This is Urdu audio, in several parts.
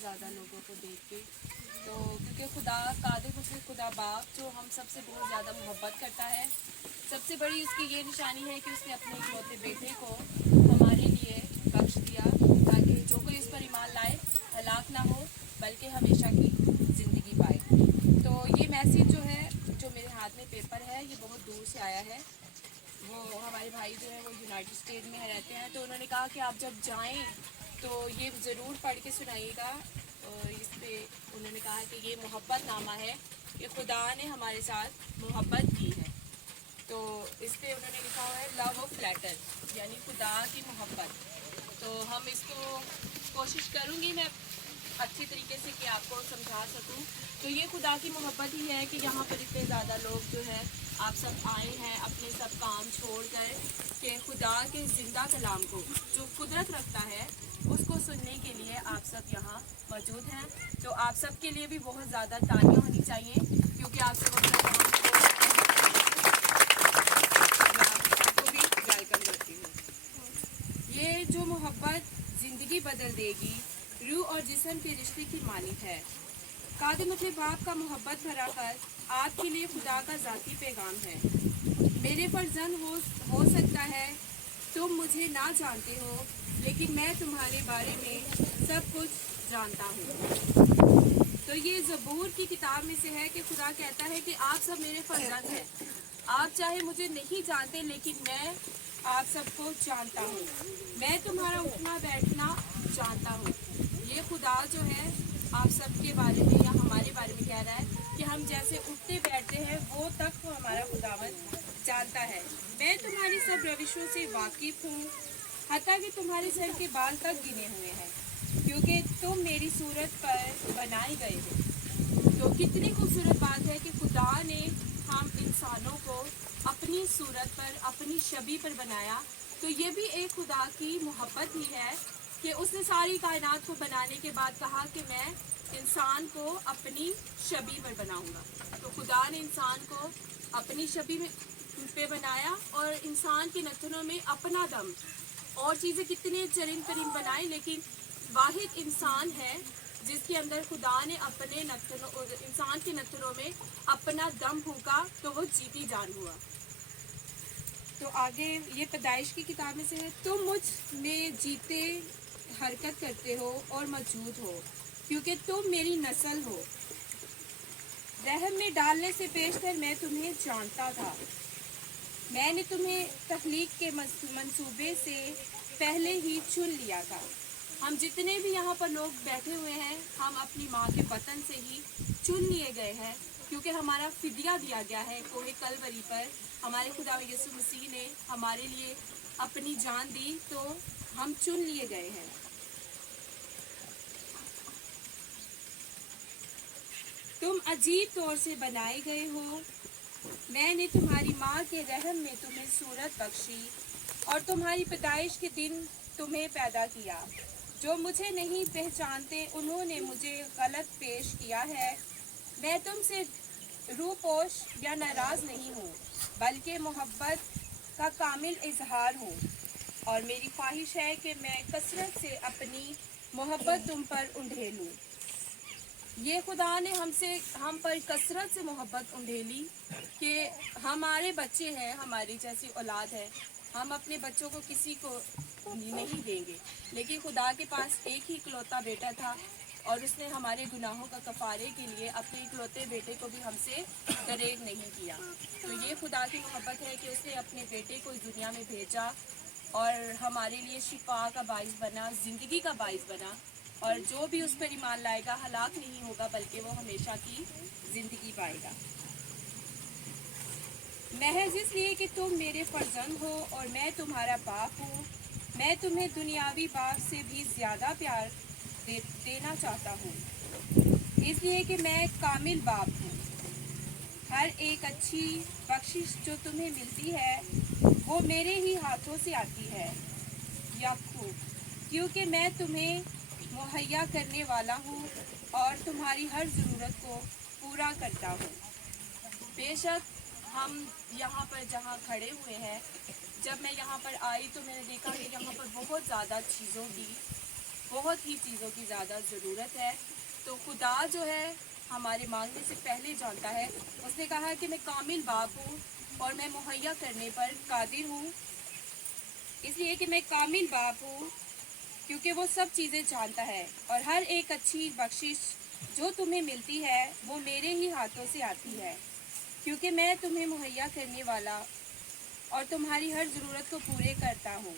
زیادہ لوگوں کو دیکھ کے. تو کیونکہ خدا قادر مطلق خدا باپ جو ہم سب سے بہت زیادہ محبت کرتا ہے, سب سے بڑی اس کی یہ نشانی ہے کہ اس نے اپنے اکلوتے بیٹے کو ہمارے لیے بخش دیا تاکہ جو کوئی اس پر ایمان لائے ہلاک نہ ہو بلکہ ہمیشہ کی زندگی پائے. تو یہ میسیج جو ہے, جو میرے ہاتھ میں پیپر ہے, یہ بہت دور سے آیا ہے. وہ ہمارے بھائی جو ہے وہ یونائٹڈ اسٹیٹ میں رہتے ہیں, تو انہوں نے کہا کہ آپ جب جائیں تو یہ ضرور پڑھ کے سنائیے گا. اور اس پہ انہوں نے کہا کہ یہ محبت نامہ ہے کہ خدا نے ہمارے ساتھ محبت کی ہے. تو اس پہ انہوں نے لکھا ہوا ہے لو آف لیٹر, یعنی خدا کی محبت. تو ہم اس کو کوشش کروں گی میں اچھی طریقے سے کہ آپ کو سمجھا سکوں. تو یہ خدا کی محبت ہی ہے کہ یہاں پر اتنے زیادہ لوگ جو ہے آپ سب آئے ہیں اپنے سب کام چھوڑ کر کہ خدا کے زندہ کلام کو جو قدرت رکھتا ہے اس کو سننے کے لیے آپ سب یہاں موجود ہیں. تو آپ سب کے لیے بھی بہت زیادہ تالیاں ہونی چاہیے کیونکہ آپ سب اپنا کام کو بھی ویلکم کرتی ہوں. یہ جو محبت زندگی بدل دے گی, روح اور جسم کے رشتے کی مانند ہے. قادر مطلق باپ کا محبت بھرا کر آپ کے لیے خدا کا ذاتی پیغام ہے. میرے فرزند ہو سکتا ہے تم مجھے نہ جانتے ہو, لیکن میں تمہارے بارے میں سب کچھ جانتا ہوں. تو یہ زبور کی کتاب میں سے ہے کہ خدا کہتا ہے کہ آپ سب میرے فرزند ہیں. آپ چاہے مجھے نہیں جانتے لیکن میں آپ سب کو جانتا ہوں. میں تمہارا اٹھنا بیٹھنا جانتا ہوں. یہ خدا جو ہے آپ سب کے بارے میں یا ہمارے بارے میں کہہ رہا ہے کہ ہم جیسے اٹھتے بیٹھتے ہیں وہ تک وہ ہمارا خداوند جانتا ہے. میں تمہاری سب روشوں سے واقف ہوں, حتیٰ کہ تمہارے سر کے بال تک گنے ہوئے ہیں, کیونکہ تم میری صورت پر بنائے گئے ہو. تو کتنی خوبصورت بات ہے کہ خدا نے ہم انسانوں کو اپنی صورت پر اپنی شبیہ پر بنایا. تو یہ بھی ایک خدا کی محبت ہی ہے کہ اس نے ساری کائنات کو بنانے کے بعد کہا کہ میں انسان کو اپنی شبیہ پر بناؤں گا. تو خدا نے انسان کو اپنی شبیہ پہ بنایا اور انسان کے نتنوں میں اپنا دم, اور چیزیں کتنے چرند پرند بنائے لیکن واحد انسان ہے جس کے اندر خدا نے اپنے نتنوں انسان کے نتنوں میں اپنا دم پھونکا تو وہ جیتی جان ہوا. تو آگے یہ پیدائش کی کتاب میں سے ہے, تم مجھ میں جیتے حرکت کرتے ہو اور موجود ہو کیونکہ تم میری نسل ہو. رحم میں ڈالنے سے پیشتر میں تمہیں جانتا تھا. میں نے تمہیں تخلیق کے منصوبے سے پہلے ہی چن لیا تھا. ہم جتنے بھی یہاں پر لوگ بیٹھے ہوئے ہیں ہم اپنی ماں کے بطن سے ہی چن لیے گئے ہیں, کیونکہ ہمارا فدیہ دیا گیا ہے کوہ کلوری پر. ہمارے خدا یسوع مسیح نے ہمارے لیے اپنی جان دی تو ہم چن لیے گئے ہیں. تم عجیب طور سے بنائے گئے ہو. میں نے تمہاری ماں کے رحم میں تمہیں صورت بخشی اور تمہاری پیدائش کے دن تمہیں پیدا کیا. جو مجھے نہیں پہچانتے انہوں نے مجھے غلط پیش کیا ہے. میں تم سے روپوش یا ناراض نہیں ہوں بلکہ محبت کا کامل اظہار ہوں, اور میری خواہش ہے کہ میں کثرت سے اپنی محبت تم پر انڈھیلوں. یہ خدا نے ہم پر کثرت سے محبت انڈھیلی کہ ہمارے بچے ہیں, ہماری جیسی اولاد ہے. ہم اپنے بچوں کو کسی کو نہیں دیں گے, لیکن خدا کے پاس ایک ہی اکلوتا بیٹا تھا اور اس نے ہمارے گناہوں کا کفارے کے لیے اپنے اکلوتے بیٹے کو بھی ہم سے دریغ نہیں کیا. تو یہ خدا کی محبت ہے کہ اس نے اپنے بیٹے کو اس دنیا میں بھیجا اور ہمارے لیے شفا کا باعث بنا, زندگی کا باعث بنا, اور جو بھی اس پر ایمان لائے گا ہلاک نہیں ہوگا بلکہ وہ ہمیشہ کی زندگی پائے گا. محض اس لیے کہ تم میرے فرزند ہو اور میں تمہارا باپ ہوں, میں تمہیں دنیاوی باپ سے بھی زیادہ پیار دینا چاہتا ہوں, اس لیے کہ میں کامل باپ ہوں. ہر ایک اچھی بخشش جو تمہیں ملتی ہے وہ میرے ہی ہاتھوں سے آتی ہے یعقوب, کیونکہ میں تمہیں مہیا کرنے والا ہوں اور تمہاری ہر ضرورت کو پورا کرتا ہوں. بے شک ہم یہاں پر جہاں کھڑے ہوئے ہیں, جب میں یہاں پر آئی تو میں نے دیکھا کہ یہاں پر بہت زیادہ چیزوں کی بہت ہی چیزوں کی زیادہ ضرورت ہے. تو خدا جو ہے ہمارے مانگنے سے پہلے جانتا ہے. اس نے کہا کہ میں کامل باپ ہوں اور میں مہیا کرنے پر قادر ہوں. اس لیے کہ میں کامل باپ ہوں کیونکہ وہ سب چیزیں جانتا ہے، اور ہر ایک اچھی بخشش جو تمہیں ملتی ہے وہ میرے ہی ہاتھوں سے آتی ہے، کیونکہ میں تمہیں مہیا کرنے والا اور تمہاری ہر ضرورت کو پورے کرتا ہوں.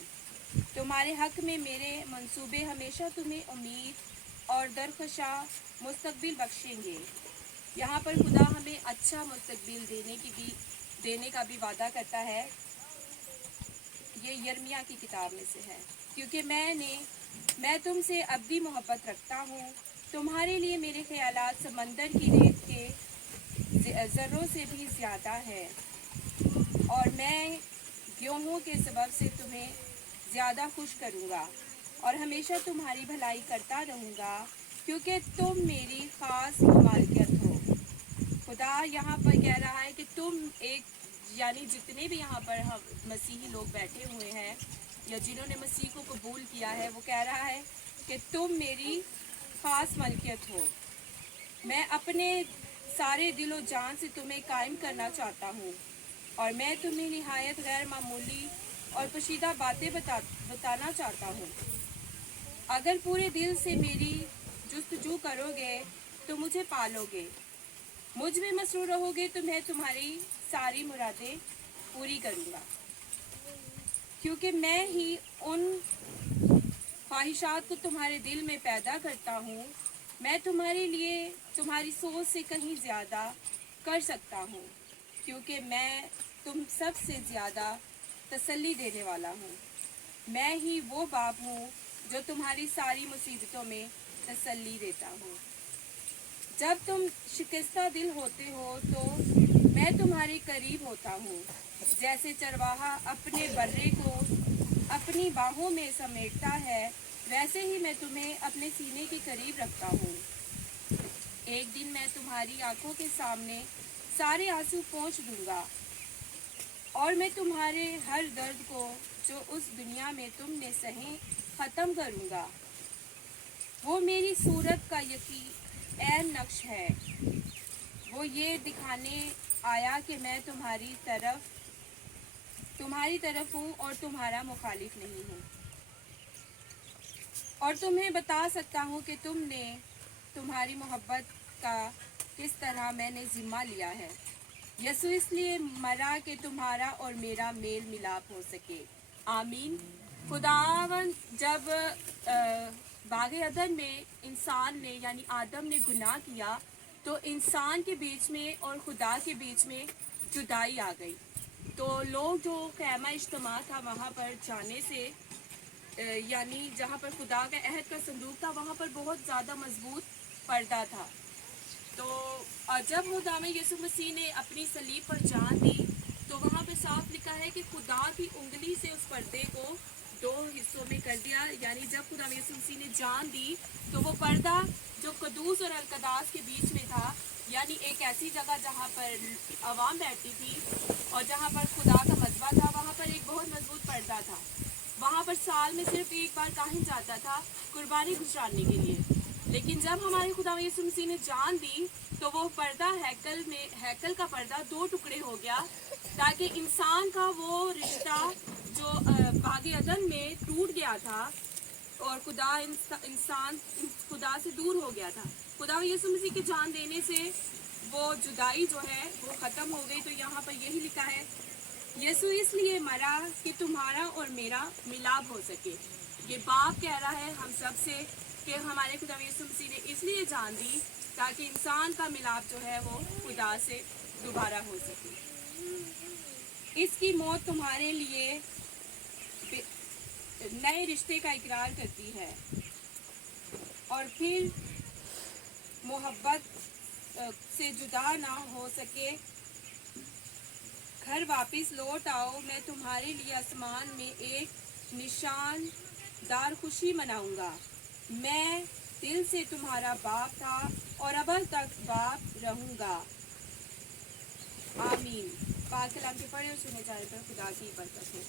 تمہارے حق میں میرے منصوبے ہمیشہ تمہیں امید اور درخشاں مستقبل بخشیں گے. یہاں پر خدا ہمیں اچھا مستقبل دینے کا بھی وعدہ کرتا ہے. یہ یرمیا کی کتاب میں سے ہے. کیونکہ میں تم سے ابدی محبت رکھتا ہوں. تمہارے لیے میرے خیالات سمندر کی ریت کے ذروں سے بھی زیادہ ہے، اور میں گیہوں کے سبب سے تمہیں زیادہ خوش کروں گا اور ہمیشہ تمہاری بھلائی کرتا رہوں گا، کیونکہ تم میری خاص مملکت ہو. خدا یہاں پر کہہ رہا ہے کہ تم یعنی جتنے بھی یہاں پر مسیحی لوگ بیٹھے ہوئے ہیں یا جنہوں نے مسیح کو قبول کیا ہے، وہ کہہ رہا ہے کہ تم میری خاص ملکیت ہو. میں اپنے سارے دل و جان سے تمہیں قائم کرنا چاہتا ہوں، اور میں تمہیں نہایت غیر معمولی اور پوشیدہ باتیں بتانا چاہتا ہوں. اگر پورے دل سے میری جستجو کرو گے تو مجھے پالو گے. مجھ میں مسرور رہو گے تو میں تمہاری ساری مرادیں پوری کروں گا، کیونکہ میں ہی ان خواہشات کو تمہارے دل میں پیدا کرتا ہوں. میں تمہارے لیے تمہاری سوچ سے کہیں زیادہ کر سکتا ہوں، کیونکہ میں تم سب سے زیادہ تسلی دینے والا ہوں. میں ہی وہ باپ ہوں جو تمہاری ساری مصیبتوں میں تسلی دیتا ہوں. جب تم شکستہ دل ہوتے ہو تو میں تمہارے قریب ہوتا ہوں. جیسے چرواہا اپنے برے کو اپنی باہوں میں سمیٹتا ہے، ویسے ہی میں تمہیں اپنے سینے کے قریب رکھتا ہوں. ایک دن میں تمہاری آنکھوں کے سامنے سارے آنسو پوچھ دوں گا، اور میں تمہارے ہر درد کو جو اس دنیا میں تم نے سہے ختم کروں گا. وہ میری صورت کا عین نقش ہے. وہ یہ دکھانے آیا کہ میں تمہاری طرف ہوں اور تمہارا مخالف نہیں ہوں، اور تمہیں بتا سکتا ہوں کہ تمہاری محبت کا کس طرح میں نے ذمہ لیا ہے. یسوع اس لیے مرا کہ تمہارا اور میرا میل ملاپ ہو سکے. آمین. خداوند جب باغ عدن میں انسان نے یعنی آدم نے گناہ کیا تو انسان کے بیچ میں اور خدا کے بیچ میں جدائی آ گئی. تو لوگ جو خیمہ اجتماع تھا وہاں پر جانے سے یعنی جہاں پر خدا کا عہد کا صندوق تھا وہاں پر بہت زیادہ مضبوط پردہ تھا. تو جب خداوند یسوع مسیح نے اپنی صلیب پر جان دی تو وہاں پہ صاف لکھا ہے کہ خدا کی انگلی سے اس پردے کو 2 حصوں میں کر دیا. یعنی جب خداوند یسوع مسیح نے جان دی تو وہ پردہ جو قدوس اور القداس کے بیچ میں تھا، یعنی ایک ایسی جگہ جہاں پر عوام بیٹھتی تھی اور جہاں پر خدا کا مذبح تھا، وہاں پر ایک بہت مضبوط پردہ تھا. وہاں پر سال میں صرف ایک بار کاہن جاتا تھا قربانی گزارنے کے لیے. لیکن جب ہمارے خداوند یسوع مسیح نے جان دی تو وہ پردہ ہیکل کا پردہ 2 ٹکڑے ہو گیا، تاکہ انسان کا وہ رشتہ جو باغ عدن میں ٹوٹ گیا تھا اور انسان خدا سے دور ہو گیا تھا، خداوند یسوع مسیح کے جان دینے سے وہ جدائی جو ہے وہ ختم ہو گئی. تو یہاں پر یہی لکھا ہے یسوع اس لیے مرا کہ تمہارا اور میرا ملاپ ہو سکے. یہ باپ کہہ رہا ہے ہم سب سے کہ ہمارے خداوند یسوع مسیح نے اس لیے جان دی تاکہ انسان کا ملاپ جو ہے وہ خدا سے دوبارہ ہو سکے. اس کی موت تمہارے لیے نئے رشتے کا اقرار کرتی ہے، اور پھر محبت سے جدا نہ ہو سکے. گھر واپس لوٹ آؤ. میں تمہارے لیے آسمان میں ایک نشان دار خوشی مناؤں گا. میں دل سے تمہارا باپ تھا اور ابد تک باپ رہوں گا. آمین. پاک کلام کے پڑھے اور سنے جانے پر خدا کی برکت ہو.